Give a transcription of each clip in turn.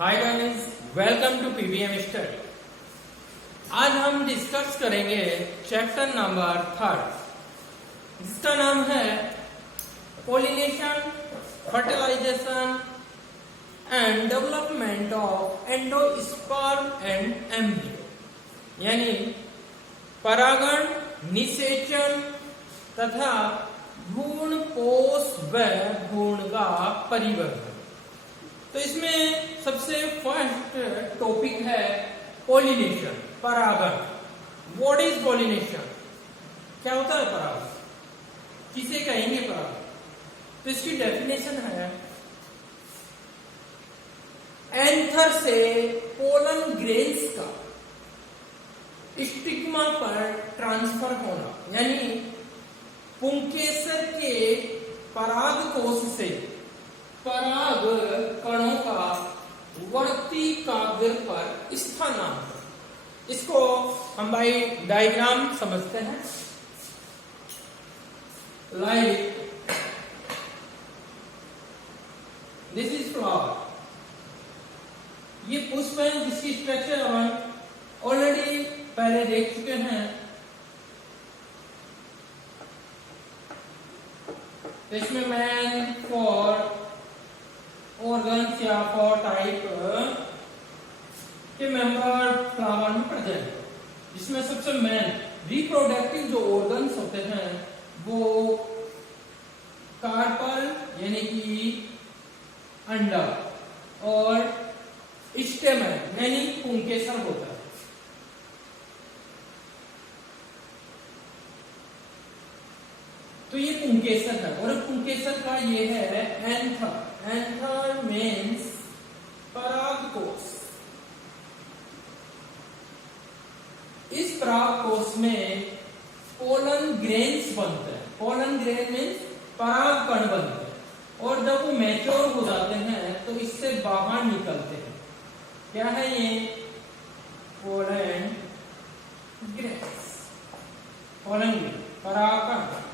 Hi guys, welcome to PVM study. आज हम discuss करेंगे चैप्टर नंबर 3 जिसका नाम है pollination, fertilization and development of endosperm and embryo, यानी परागण, निषेचन तथा भ्रूण कोश व भ्रूण का परिवर्तन। तो इसमें सबसे फर्स्ट टॉपिक है पोलिनेशन, परागण। What is pollination? क्या होता है परागण? किसे कहेंगे परागण? तो इसकी डेफिनेशन है एंथर से पोलन ग्रेन्स का स्टिग्मा पर ट्रांसफर होना, यानी पुंकेसर के पराग कोश से पराग कणों का वर्ती काव्य पर स्थानांतरण। इसको हम भाई डायग्राम समझते हैं। लाइक दिस इज फ्लावर, ये पुष्प है जिसकी स्ट्रक्चर हम ऑलरेडी पहले देख चुके हैं। इसमें मैन फॉर ऑर्गन्स या फॉर टाइप के मेंबर फ्लावर में प्रेजेंट, जिसमें सबसे मेन रिप्रोडक्टिव जो ऑर्गन्स होते हैं वो कार्पल यानी कि अंडा और स्टेमन यानी पुंकेसर होता है। तो ये पुंकेसर है और पुंकेसर का ये है एंथर। एंथर मीन्स परागकोश। इस परागकोश में पोलन ग्रेन्स बनते हैं। पोलन ग्रेन मीन्स पराग कण बनते हैं और जब वो मैच्योर हो जाते हैं तो इससे बाहर निकलते हैं। क्या है ये? Pollen grains. पोलन ग्रेन पराग कण।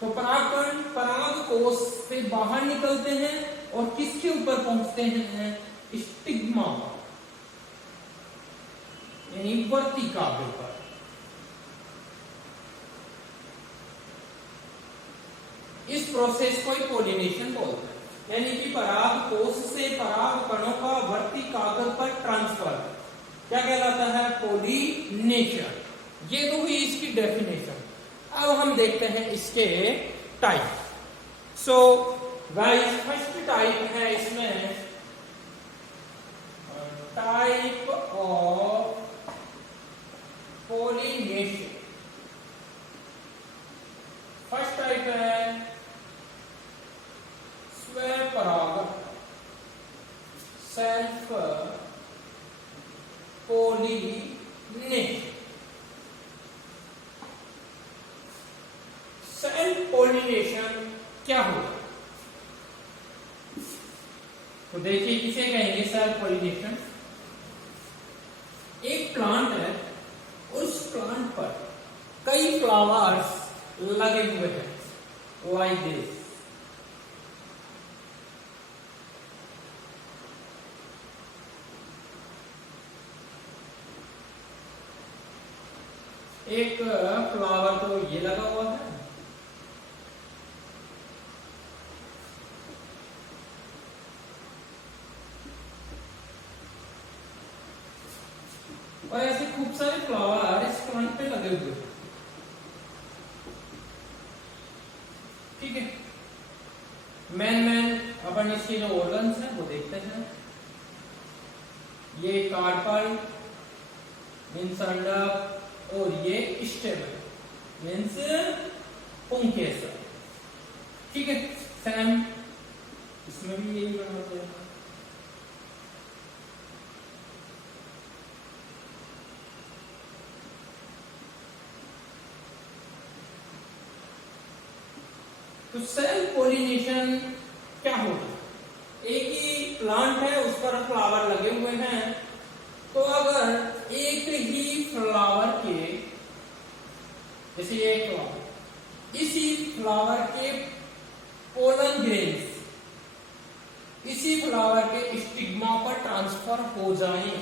तो परागकण पराग कोश से बाहर निकलते हैं और किसके ऊपर पहुंचते हैं? स्टिग्मा यानी वर्तिका के ऊपर। इस प्रोसेस को ही पोलिनेशन बोलते हैं, यानी कि पराग कोश से पराग कणों का वर्तिकाग्र पर ट्रांसफर क्या कहलाता है? पोलिनेशन। ये तो हुई इसकी डेफिनेशन। अब हम देखते हैं इसके type. So guys, first type है इसमें type of pollination. First type है स्वपरागण, सेल्फ पोलिनेशन। सेल्फ पोलिनेशन क्या होगा? तो देखिए, किसे कहेंगे सेल्फ पोलिनेशन? एक प्लांट है, उस प्लांट पर कई फ्लावर्स लगे हुए हैं लाइक दिस। एक फ्लावर तो ये लगा हुआ है, और ऐसे खूब सारे फ्लावर इस प्लांट पे लगे हुए हैं। ठीक है, मैन अपन इसके जो ऑर्गन्स हैं वो देखते हैं। ये कार्पल मीन्स अंडा और ये स्टेमन मीन्स पुंकेसर। ठीक है, सेम इसमें भी यही बनाते हैं। तो सेल्फ पोलिनेशन क्या होगा? एक ही प्लांट है, उस पर फ्लावर लगे हुए हैं, तो अगर एक ही फ्लावर के जैसे ये फ्लावर, इसी फ्लावर के पोलन ग्रेन्स इसी फ्लावर के स्टिग्मा पर ट्रांसफर हो जाएं,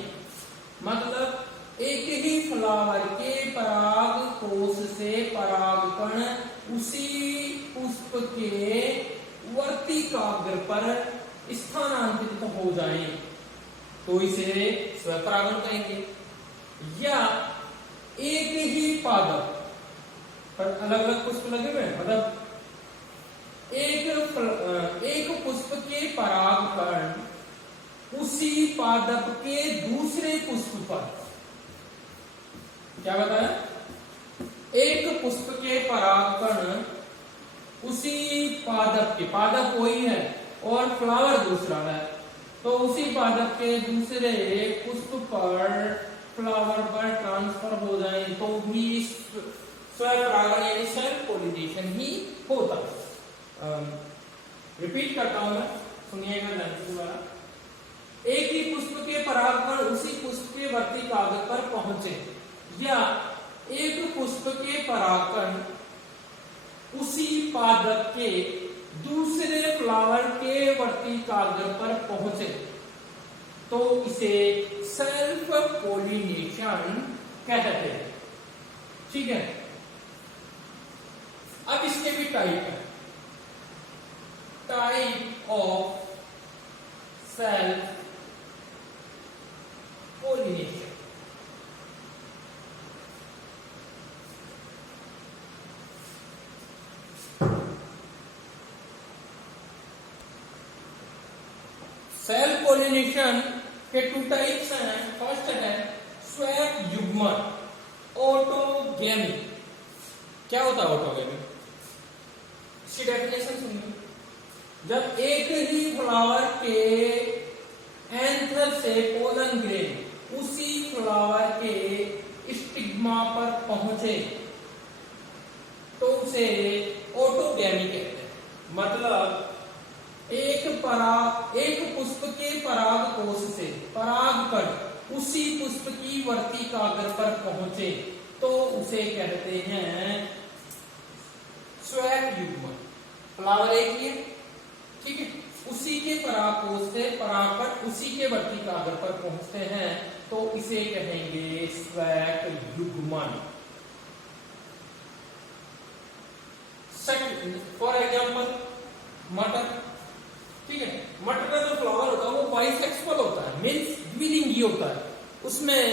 मतलब एक ही फ्लावर के पराग कोश से परागकण उसी पुष्प के वर्तिकाग्र पर स्थानांतरित हो जाएं, तो इसे स्वपरागण कहेंगे। या एक ही पादप पर अलग अलग पुष्प लगे हुए, मतलब एक पुष्प के परागकण उसी पादप के दूसरे पुष्प पर, क्या बताया, एक पुष्प के परागकण उसी पादप के, पादप वही है और फ्लावर दूसरा है, तो उसी पादप के दूसरे पुष्प पर फ्लावर पर ट्रांसफर हो जाए तो भी स्वपरागण यानी सेल्फ पोलिनेशन ही होता है। रिपीट करता हूं मैं, सुनिएगा ध्यान से दोबारा। एक ही पुष्प के परागकण उसी पुष्प के वर्तिकाग्र पर पहुंचे, या एक पुष्प के परागकण उसी पादप के दूसरे फ्लावर के वर्तिकाग्र पर पहुंचे, तो इसे सेल्फ पोलिनेशन कहते हैं। ठीक है, अब इसके भी टाइप है, type of self pollination. Self pollination के टू टाइप्स हैं। फर्स्ट है स्वैप युग्मन, ऑटोगेमी। क्या होता है ऑटोगेमी? इसकी डेफिनेशन सुनिए। जब एक ही फ्लावर के एंथर से पोलन ग्रेन उसी फ्लावर के स्टिग्मा पर पहुंचे तो उसे ऑटोगेमी कहते हैं। मतलब एक पुष्प के पराग कोश से परागकण उसी पुष्प की वर्तिकाग्र पर पहुंचे तो उसे कहते हैं स्वैप युग्मन। फ्लावर एक ही है, ठीक है, उसी के परागकोश से परागकण उसी के वर्तिकाग्र पर पहुंचते हैं तो इसे कहेंगे स्वैप युग्मन। फॉर एग्जाम्पल मटर, ठीक है, मटर का जो फ्लावर होता है वो बाइसेक्सुअल होता है, मीन्स द्विलिंगी होता है। उसमें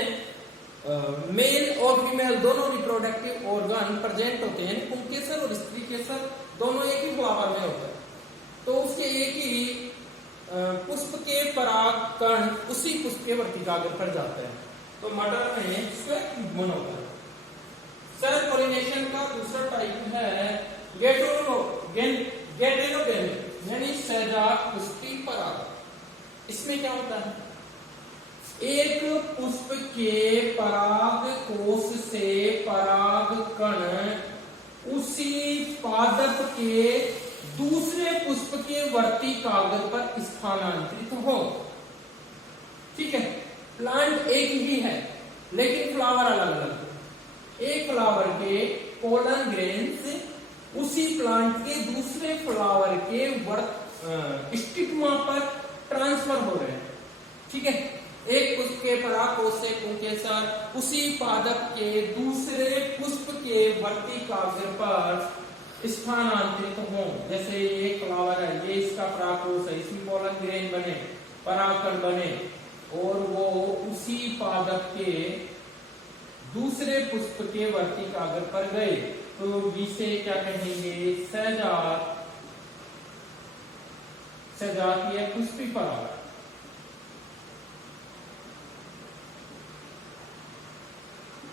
मेल और फीमेल दोनों रिप्रोडक्टिव ऑर्गन प्रेजेंट होते हैं, पुंकेसर और स्त्रीकेसर दोनों एक ही फ्लावर में होता है। तो उसके एक ही पुष्प के परागकण उसी पुष्प के वर्तिकाग्र पर जाते हैं, तो मटर में स्वैप युग्मन होता है। सेल्फ पोलिनेशन का दूसरा टाइप है गैटेनोगेमी यानी सहजात पुष्पी पराग। इसमें क्या होता है, एक पुष्प के पराग कोश से परागकण उसी पादप के दूसरे पुष्प के वर्तिकाग्र पर स्थानांतरित हो। ठीक है, प्लांट एक ही है लेकिन फ्लावर अलग अलग है। एक फ्लावर के पोलन ग्रेन्स उसी प्लांट के दूसरे फ्लावर के स्टिग्मा पर ट्रांसफर हो रहे हैं। ठीक है, एक पुष्प के परागकोश से पुंकेसर उसी पादप के दूसरे पुष्प के वर्तिकाग्र पर स्थानांतरित हो। जैसे ये फ्लावर है, ये इसका परागकोश है, इसमें पोलन ग्रेन बने, परागकण बने और वो उसी पादप के दूसरे पुष्प के वर्तिकाग्र पर गए तो इसे क्या कहेंगे, सजातीय पुष्पी पराग।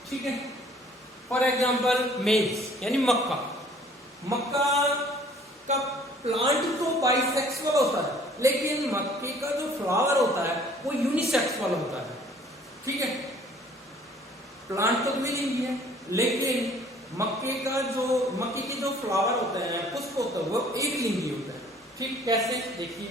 ठीक है, फॉर एग्जाम्पल मेज यानी मक्का। मक्का का प्लांट तो बाइसेक्सुअल होता है लेकिन मक्के का जो फ्लावर होता है वो यूनिसेक्सुअल होता है। ठीक है, प्लांट तो द्विलिंगी है लेकिन मक्के के जो फ्लावर होते हैं, पुष्प होता है, वो एक लिंगी होता है। ठीक, कैसे देखिए,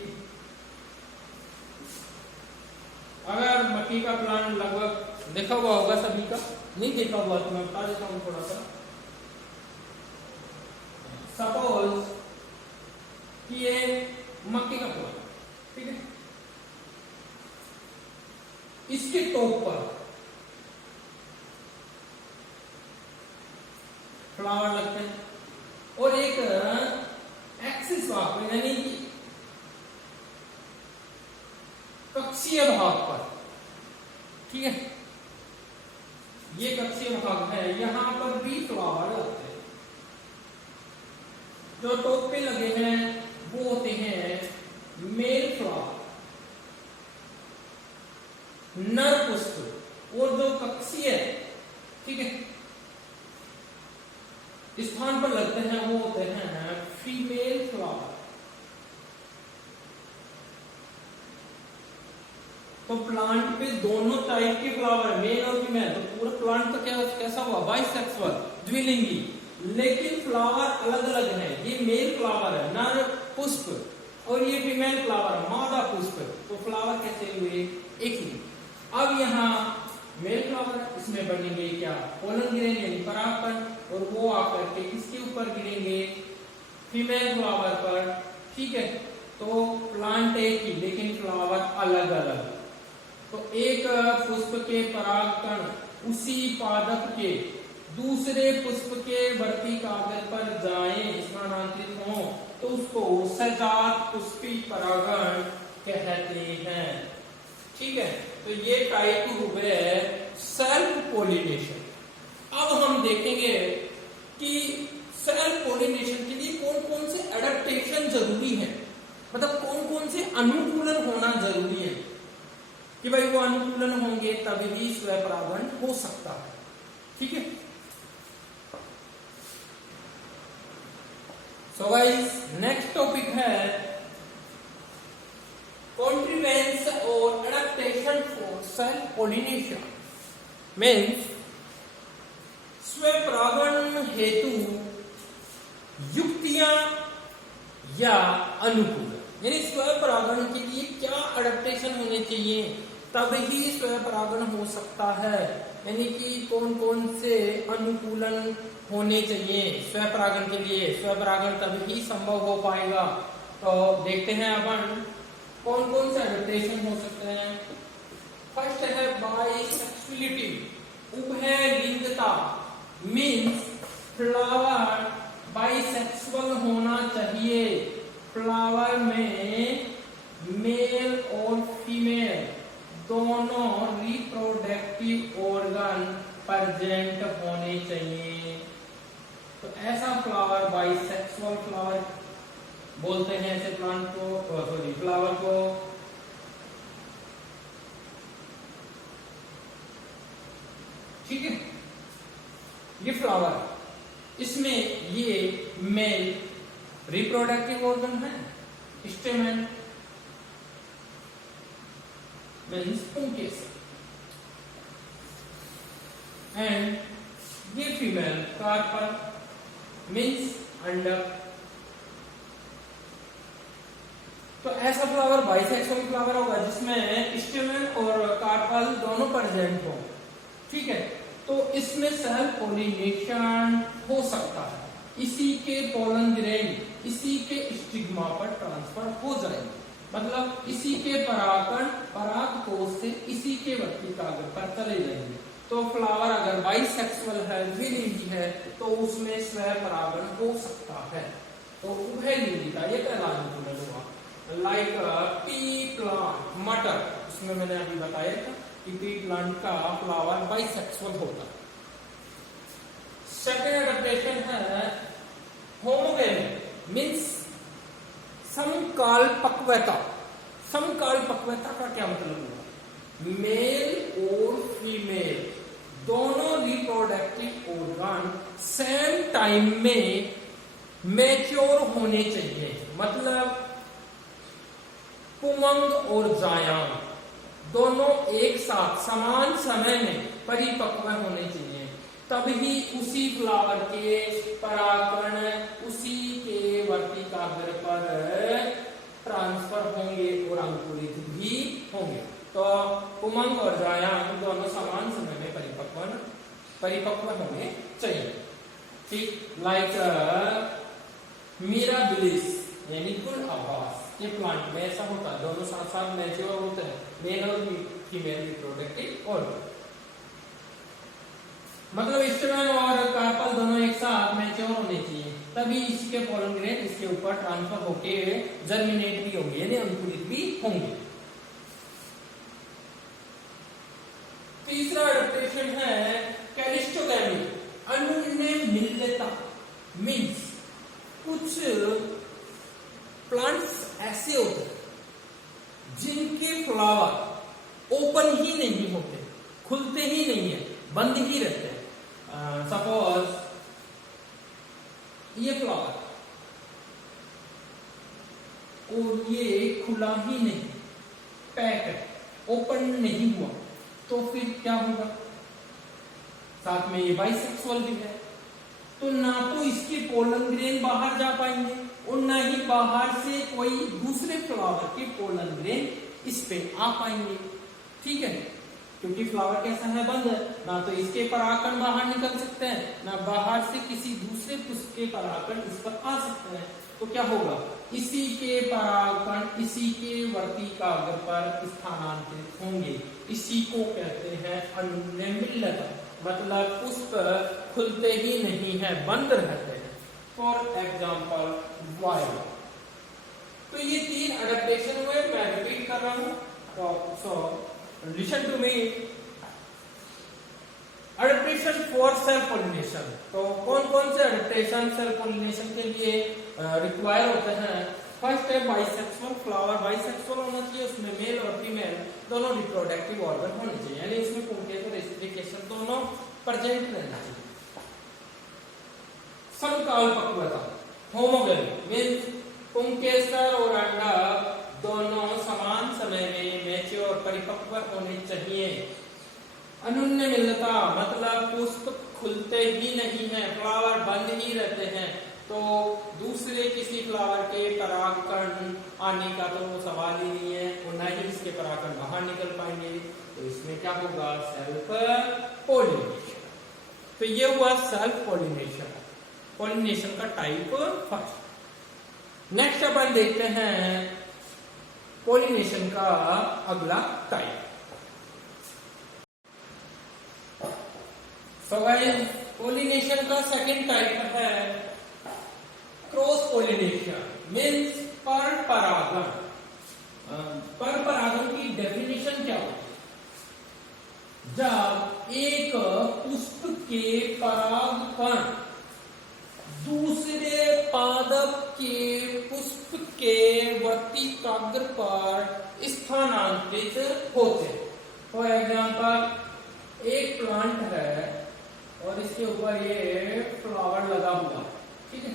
अगर मक्के का प्लांट लगभग देखा हुआ होगा सभी का, नहीं देखा हुआ तो मैं बता देता हूं थोड़ा सा। सपोज कि ये मक्के का प्लांट, ठीक है, इसके टॉप पर फ्लावर लगते हैं और एक एक्सिस भाग में यानी कि कक्षीय भाग पर, ठीक है, ये कक्षीय भाग है, यहां पर भी फ्लावर लगते हैं। जो टॉप पे लगे हैं वो होते हैं मेल फ्लावर, नर पुष्प, और जो कक्षीय, ठीक है, स्थान पर लगते हैं वो होते हैं फीमेल फ्लावर। तो प्लांट पे दोनों टाइप के फ्लावर, मेल और फीमेल, तो पूरा प्लांट तो कैसा हुआ, बाइसेक्सुअल, द्विलिंगी, लेकिन फ्लावर अलग अलग है। ये मेल फ्लावर है, नर पुष्प, और ये फीमेल फ्लावर है, मादा पुष्प। तो फ्लावर कैसे हुए, एक ही। अब यहाँ मेल फ्लावर, इसमें बनेंगे क्या, पोलन ग्रेन यानी परागकण, और वो आकर के किसके ऊपर गिरेंगे, फीमेल फ्लावर पर, ठीक है। तो प्लांट एक ही लेकिन फ्लावर अलग अलग। तो एक पुष्प के परागकण उसी पादप के दूसरे पुष्प के वर्ती कागज पर जाएं, स्थानांतरित हों, तो उसको सजात पुष्पी परागण कहते हैं, ठीक है। तो ये टाइप हुए सेल्फ पोलिनेशन। अब हम देखेंगे कि सेल्फ पोलिनेशन के लिए कौन कौन से एडेप्टेशन जरूरी है, मतलब कौन कौन से अनुकूलन होना जरूरी है, कि भाई वो अनुकूलन होंगे तभी स्वपरागण हो सकता है, ठीक है। सो गाइस, नेक्स्ट टॉपिक है कॉन्ट्रीवेंस और adaptation for self pollination. Means स्वपरागण हेतु युक्तियां या अनुकूलन, यानी स्वपरागण के लिए क्या एडेप्टेशन होने चाहिए तब ही स्वपरागण हो सकता है, यानी कि कौन कौन से अनुकूलन होने चाहिए स्वपरागण के लिए, स्वपरागण तभी संभव हो पाएगा। तो देखते हैं अपन कौन कौन से एडेप्टेशन हो सकते हैं। फर्स्ट है बाइसेक्सुअलिटी, उभयलिंगता, मीन्स फ्लावर बाइसेक्सुअल होना चाहिए, फ्लावर में मेल और फीमेल दोनों रिप्रोडक्टिव ऑर्गन प्रेजेंट होने चाहिए। तो ऐसा फ्लावर बाइसेक्सुअल फ्लावर बोलते हैं, ऐसे प्लांट को, सॉरी फ्लावर को। ठीक है, ये फ्लावर, इसमें ये मेल रिप्रोडक्टिव ऑर्गन है, स्टेमन मीन्स पुंकेस, एंड ये फीमेल कार्पल मीन्स अंडक। तो ऐसा फ्लावर बाइसेक्सुअल फ्लावर होगा जिसमें स्टेमन और कार्पल दोनों प्रेजेंट हो, ठीक है। तो इसमें सेल्फ पोलिनेशन हो सकता है, इसी के पोलन ग्रेन इसी के स्टिग्मा पर ट्रांसफर हो जाएंगे, मतलब इसी के परागकण पराग कोश से इसी के वर्ती कागज पर चले जाएंगे। तो फ्लावर अगर बाइसेक्सुअल है, द्विलिंगी है, तो उसमें स्वपरागण हो सकता है। तो उभयलिंगिता ये पहला अनुकूलन हुआ। लाइक पी प्लांट, मटर, उसमें मैंने अभी बताया था कि पी प्लांट का फ्लावर बाइसेक्सुअल होता है। सेकेंड एडेप्टेशन है होमोगेमी, मीन्स समकाल पक्वता। समकाल पक्वता का क्या मतलब हुआ, मेल और फीमेल दोनों रिप्रोडक्टिव ऑर्गन सेम टाइम में मैच्योर होने चाहिए, मतलब पुमंग और जायांग दोनों एक साथ समान समय में परिपक्व होने चाहिए, तभी उसी फ्लावर के परागकण उसी के वर्ती कागज पर ट्रांसफर होंगे और अंकुरित भी होंगे। तो पुमंग और जायांग दोनों समान समय में परिपक्व होने चाहिए, ठीक। लाइक मिराबिलिस, यानी कुल आवास के प्लांट में ऐसा होता है, दोनों साथ साथ मैच्योर होते हैं, मेल और फीमेल रिप्रोडक्टिव ऑर्गन। मतलब स्टेमेन और कार्पल दोनों एक साथ मैच्योर होने चाहिए, तभी इसके पोलन ग्रेन इसके ऊपर ट्रांसफर होके जर्मिनेट भी होंगे यानी अंकुरित भी होंगे। तीसरा एडेप्टेशन है कैलिस्टोगैमी, अनुन्नय मिलता। मीन्स कुछ प्लांट्स ऐसे होते हैं जिनके फ्लावर ओपन ही नहीं होते, खुलते ही नहीं है, बंद ही रहते हैं। सपोज ये फ्लावर और ये खुला ही नहीं, पैक है, ओपन नहीं हुआ, तो फिर क्या होगा? साथ में ये बाइसेक्सुअल भी है, तो ना तो इसके पोलन ग्रेन बाहर जा पाएंगे और ना ही बाहर से कोई दूसरे फ्लावर के पोलन ग्रेन इस पे आ पाएंगे। ठीक है, क्योंकि फ्लावर कैसा है? बंद है, ना तो इसके परागकण बाहर निकल सकते हैं, ना बाहर से किसी दूसरे पुष्प के परागकण इस पर आ सकते हैं। तो क्या होगा? इसी के परागकण इसी के वर्तिकाग्र पर स्थानांतरित होंगे, इसी को कहते हैं अनुन्नय मिलता। मतलब पुष्प खुलते ही नहीं है, बंद रहते हैं। For example wild. तो ये 3 एडेप्टेशन हुए, मैं रिपीट कर रहा हूं, तो so listen to me. Adaptation for self pollination, तो कौन कौन से एडेप्टेशन सेल्फ पॉलिनेशन के लिए रिक्वायर होते हैं? फर्स्ट है बाइसेक्सुअल फ्लावर, बाइसेक्सुअल होना चाहिए, उसमें मेल और फीमेल दोनों रिप्रोडक्टिव ऑर्गन होने चाहिए, यानी उसमें पुंकेसर और स्त्रीकेसर दोनों प्रेजेंट रहना चाहिए। समकाल पक्वता, होमोगेमी मींस पुंकेसर और अंडा दोनों समान समय में मैच्योर परिपक्व होने चाहिए। अनुन्नय मिलता मतलब पुष्प खुलते ही नहीं है, फ्लावर बंद ही रहते हैं, तो दूसरे किसी फ्लावर के परागकण आने का तो सवाल ही नहीं है, और न ही इसके परागकण बाहर निकल पाएंगे। तो इसमें क्या होगा? Self pollination. तो ये हुआ सेल्फ पॉलिनेशन, पॉलिनेशन का टाइप फर्स्ट। नेक्स्ट अपन देखते हैं पॉलिनेशन का अगला टाइप। सो गाइस, पॉलिनेशन का सेकंड टाइप है क्रॉस पॉलिनेशन, मींस पर परागण। पर परागण की डेफिनेशन क्या होती है? जब एक पुष्प के परागकण दूसरे पादप के पुष्प के वर्तिकाग्र पर स्थानांतरित होते। फॉर एग्जाम्पल एक प्लांट है और इसके ऊपर ये फ्लावर लगा हुआ, ठीक है,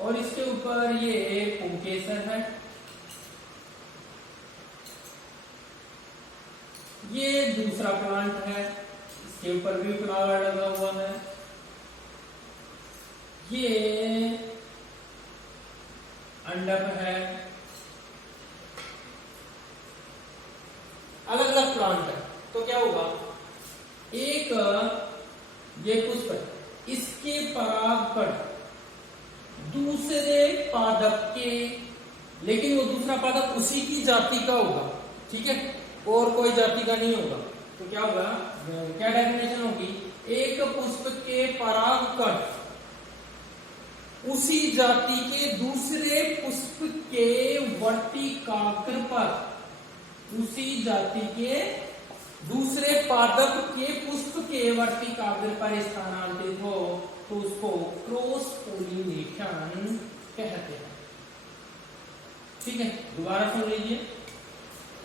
और इसके ऊपर ये पुंकेसर है, ये दूसरा प्लांट है, इसके ऊपर भी फ्लावर लगा हुआ है, ये अंडक है, अलग अलग प्लांट है। तो क्या होगा? एक ये पुष्प है, इसके परागकण दूसरे पादप के, लेकिन वो दूसरा पादप उसी की जाति का होगा, ठीक है, और कोई जाति का नहीं होगा। तो क्या होगा? क्या डेफिनेशन होगी? एक पुष्प के परागकण उसी जाति के दूसरे पुष्प के वर्तिकाग्र पर, उसी जाति के दूसरे पादप के पुष्प के वर्तिकाग्र पर स्थानांतरित हो तो उसको क्रॉस पॉलिनेशन कहते हैं। ठीक है, दोबारा सुन लीजिए।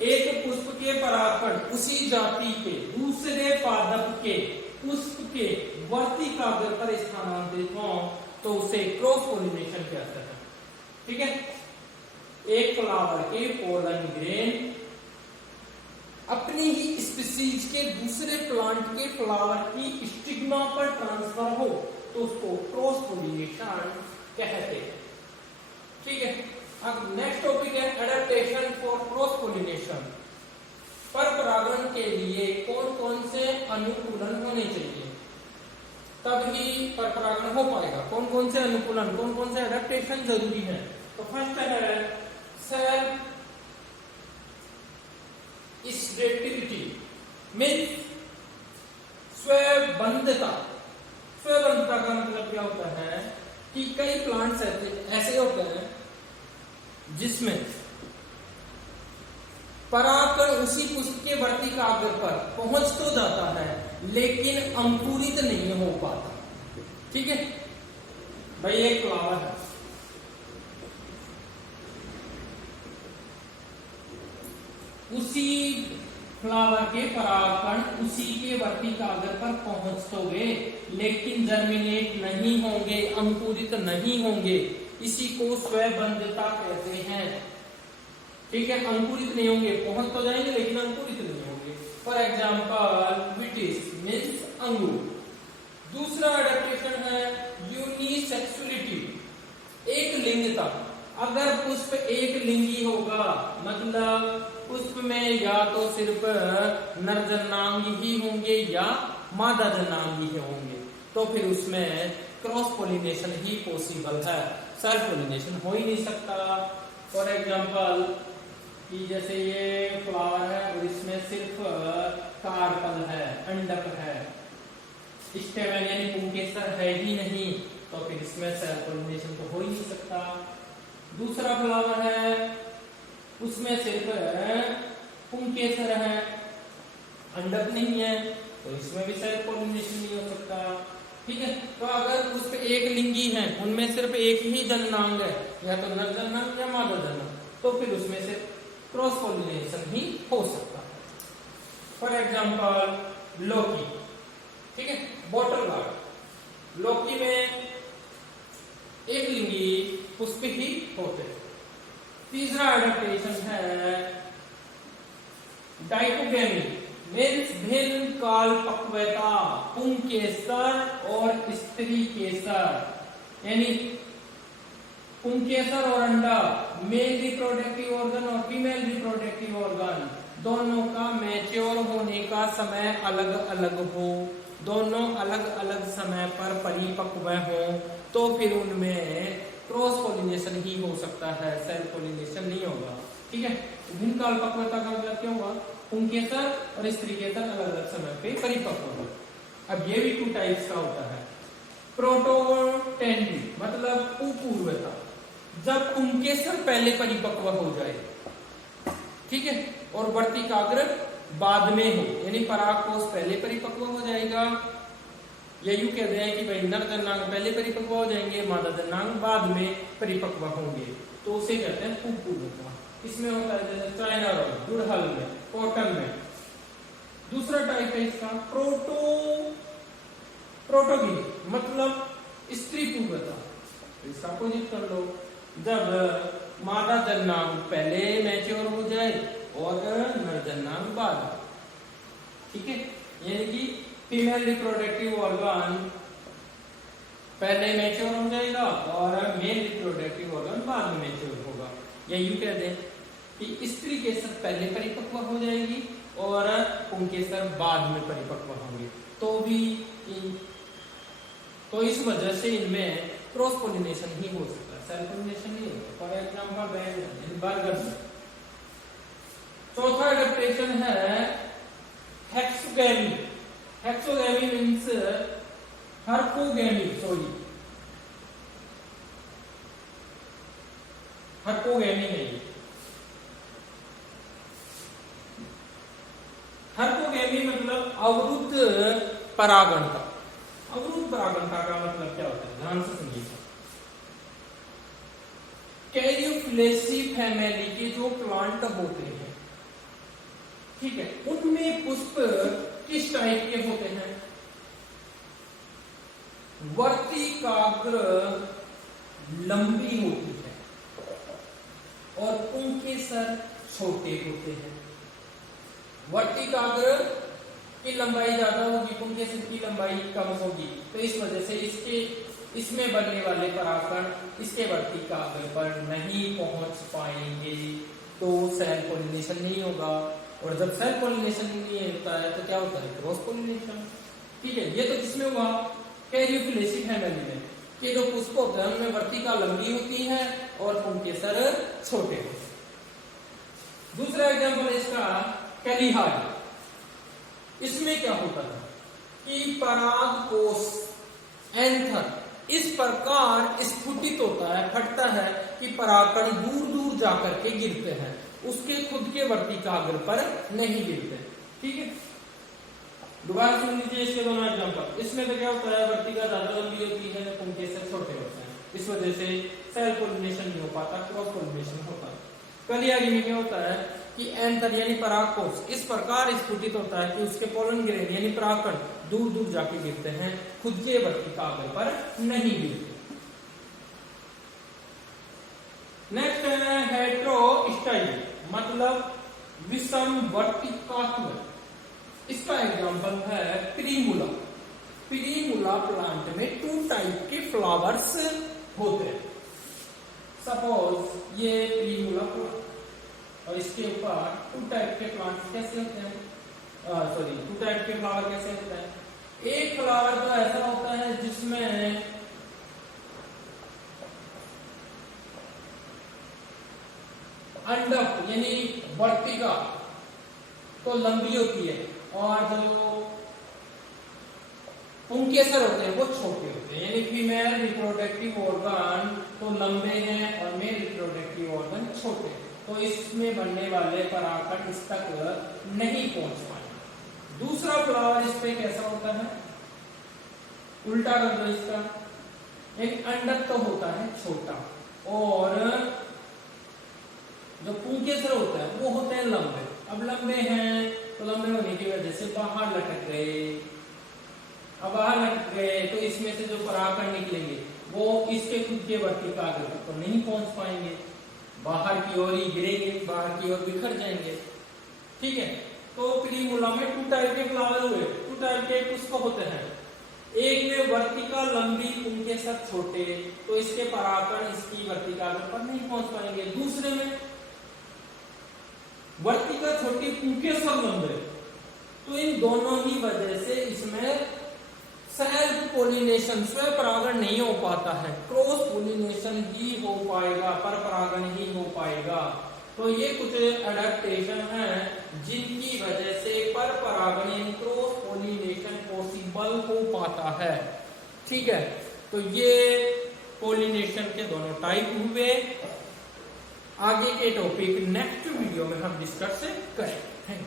एक पुष्प के परागकण उसी जाति के दूसरे पादप के पुष्प के वर्तिकाग्र पर स्थानांतरित हो तो उसे क्रॉस पॉलिनेशन कहते हैं। ठीक है, एक फ्लावर के पोलन ग्रेन अपनी ही स्पीसीज के दूसरे प्लांट के फ्लावर की स्टिग्मा पर ट्रांसफर हो तो उसको क्रॉस पॉलिनेशन कहते हैं। ठीक है, अब नेक्स्ट टॉपिक है एडेप्टेशन फॉर क्रॉस पॉलिनेशन। पर परागण के लिए कौन कौन से अनुकूलन होने चाहिए, तभी पर परागण हो पाएगा। कौन कौन से अनुकूलन, कौन कौन से एडेप्टेशन जरूरी है? तो फर्स्ट है सेल्फ स्टेटिलिटी मीन्स स्वबंधता। स्वबंधता का मतलब क्या होता है कि कई प्लांट्स ऐसे होते हैं जिसमें परागकण उसी पुष्प के वर्तिकाग्र पर पहुंच तो जाता है लेकिन अंकुरित नहीं हो पाता। ठीक है भाई, एक फ्लावर है, उसी फ्लावर के परागकण उसी के वर्तिकाग्र पर पहुंच तो गए लेकिन जर्मिनेट नहीं होंगे, अंकुरित नहीं होंगे। इसी को स्वबंधता कहते हैं। ठीक है, अंकुरित नहीं होंगे, पहुंच तो जाएंगे लेकिन अंकुरित नहीं होंगे। फॉर एग्जाम्पल विटिस मीन्स अंगूर। दूसरा एडेप्टेशन है यूनिसेक्सुअलिटी, एक लिंगता। अगर पुष्प एक लिंगी होगा मतलब पुष्प में या तो सिर्फ नर जनांगी ही होंगे या मादा जनांगी ही होंगे, तो फिर उसमें क्रॉस पोलिनेशन ही पॉसिबल है, सेल्फ पोलिनेशन हो ही नहीं सकता। फॉर एग्जाम्पल कि जैसे ये फ्लावर है और इसमें सिर्फ कार्पल है, अंडक है, स्टेमेन यानी पुंकेसर है ही नहीं, तो फिर इसमें सेल्फ पोलिनेशन तो हो ही नहीं सकता। दूसरा फ्लावर है उसमें सिर्फ पुंकेसर है, अंडक नहीं है, तो इसमें भी सेल्फ पोलिनेशन नहीं हो सकता। ठीक है, तो अगर पुष्प एक लिंगी है, उनमें सिर्फ एक ही जननांग है, या तो नर जननांग या मादा जननांग, तो फिर उसमें से क्रॉस पोलिनेशन ही हो सकता है। फॉर एग्जाम्पल लौकी, ठीक है, बॉटल गार्ड, लौकी में एक लिंगी पुष्प ही होते हैं। तीसरा एडेप्टेशन है डाइकोगेमी मीन्स भिन्न काल पक्वता, पुंकेसर और स्त्री केसर, यानी पुंकेसर और अंडा, मेल रिप्रोडक्टिव ऑर्गन और फीमेल रिप्रोडक्टिव ऑर्गन, दोनों का मैच्योर होने का समय अलग अलग हो, दोनों अलग अलग समय पर परिपक्व हो, तो फिर उनमें क्रॉस पोलिनेशन ही हो सकता है, सेल्फ पोलिनेशन नहीं होगा। ठीक है, भिन्न काल पक्वता का मतलब क्या हुआ, पुंकेसर और स्त्री केसर अलग अलग समय पे परिपक्व हो। अब ये भी 2 टाइप्स का होता है। प्रोटोटेंडी मतलब कुपूर्वता, जब पुंकेसर पहले परिपक्व हो जाए, ठीक है, और वर्तिकाग्र बाद में हो, यानी परागकोश पहले परिपक्व हो जाएगा, या यूं कहते हैं कि भाई नर जनांग पहले परिपक्व हो जाएंगे, मादा जनांग बाद में परिपक्व होंगे, तो उसे कहते हैं कुपूर्वता। इसमें होता है जैसे चाइना रोल, गुड़हल में, कॉटन में। दूसरा टाइप है इसका प्रोटोगिनी मतलब स्त्री पूर्वता, इसका अपोजिट कर लो, जब मादा जनांग पहले मैच्योर हो जाए और नर जनांग बाद। ठीक है, यानी कि फीमेल रिप्रोडक्टिव ऑर्गन पहले मैच्योर हो जाएगा और मेल रिप्रोडक्टिव ऑर्गन बाद में मैच्योर होगा। या यूं कहते हैं कि स्त्री केसर पहले परिपक्व हो जाएगी और पुंकेसर बाद में परिपक्व होंगे, तो इस वजह से इनमें क्रॉस पोलिनेशन ही हो सकता है, सेल्फ पोलिनेशन नहीं होगा। फॉर एग्जाम्पल बर्गर में। चौथा एडेप्टेशन है हेक्सोगैमी। हेक्सोगैमी मीन्स हर्कोगैमी, हर्कोगैमी नहीं, हर्कोगैमी मतलब अवरुद्ध परागणता। अवरुद्ध परागणता का मतलब क्या होता है, ध्यान से सुनिए। कैरियोफ्लेसी फैमिली के जो प्लांट होते हैं, ठीक है, उनमें पुष्प किस टाइप के होते हैं, वर्तिकाग्र लंबी होती है और पुंकेसर छोटे होते हैं। वर्तिकाग्र की लंबाई ज्यादा होगी, पुंकेसर की लंबाई कम होगी, तो इस वजह से इसमें बनने वाले परागकण इसके वर्तिकाग्र पर नहीं पहुंच पाएंगे, तो सेल्फ पोलिनेशन नहीं होगा। और जब सेल्फ पोलिनेशन नहीं होता है तो क्या होता है, क्रॉस पोलिनेशन। ठीक है, ये तो किसमें हुआ, कैरियोफ्लेसी फैमिली में। कि जो पुष्प होते हैं उनमें वर्तिका लंबी होती है और पुंकेसर छोटे होते हैं। दूसरा एग्जांपल है इसका कैलिहाई। इसमें क्या होता है कि परागकोश एंथर इस प्रकार स्फुटित होता है, फटता है कि परागकण दूर दूर जाकर के गिरते हैं, उसके खुद के वर्तिकाग्र पर नहीं गिरते। ठीक है, दोबारा सुन लीजिए इसके दोनों एग्जांपल। इसमें तो क्या होता है, वर्तिका ज्यादा लंबी होती है, पुंकेसर छोटे होते हैं, इस वजह से सेल्फ पोलिनेशन नहीं हो पाता, क्रॉस पोलिनेशन होता है। कलियागी में क्या होता है कि एंथर यानी परागकोश इस प्रकार स्फुटित होता है कि उसके पोलन ग्रेन यानी परागकण दूर दूर जाके गिरते हैं, खुद के वर्तिकाग्र पर नहीं गिरते। नेक्स्ट है हेटेरोस्टाइल, मतलब विषम वर्तिकात्व। इसका एग्जांपल है प्रीमूला। प्रीमूला प्लांट में 2 टाइप के फ्लावर्स होते हैं। सपोज ये प्रीमूला प्लांट और इसके ऊपर 2 टाइप के प्लांट्स कैसे होते हैं, 2 टाइप के फ्लावर कैसे होते हैं। एक फ्लावर तो ऐसा होता है जिसमें अंडक यानी वर्तिका तो लंबी होती है और जो पुंकेसर होते हैं वो छोटे होते हैं, यानी फीमेल रिप्रोडक्टिव ऑर्गन तो लंबे हैं और मेल रिप्रोडक्टिव ऑर्गन छोटे। तो इसमें बनने वाले परागकण इस तक नहीं पहुंच पाए। दूसरा फ्लावर इस पे कैसा होता है, उल्टा कर दो इसका, एक अंडक तो होता है छोटा और जो पुंकेसर होता है वो होते हैं लंबे। अब लंबे हैं तो लंबे होने की वजह से बाहर लटक गए। अब बाहर लटक गए तो इसमें से जो परागकण निकलेंगे वो इसके खुद के वर्तिकाग्र तक तो नहीं पहुंच पाएंगे, बाहर की ओर ही गिरेंगे, बाहर की ओर बिखर जाएंगे। ठीक है, तो प्रीमूला में 2 टाइप के फ्लावर हुए, 2 टाइप के पुष्प होते हैं। एक में वर्तिका लंबी, पुंकेसर छोटे, तो इसके परागकण इसकी वर्तिकाग्र पर नहीं पहुंच पाएंगे। दूसरे में वर्तिका छोटी, पुंकेसर लंबे, तो इन दोनों ही वजह से इसमें सेल्फ पोलिनेशन स्व परागण नहीं हो पाता है, क्रॉस पोलिनेशन ही हो पाएगा, पर परागण ही हो पाएगा। तो ये कुछ एडेप्टेशन है जिनकी वजह से पर परागण यानी क्रॉस पोलिनेशन पॉसिबल हो पाता है। ठीक है, तो ये पोलिनेशन के दोनों टाइप हुए। आगे के टॉपिक नेक्स्ट वीडियो में हम डिस्कस करें। Thank you.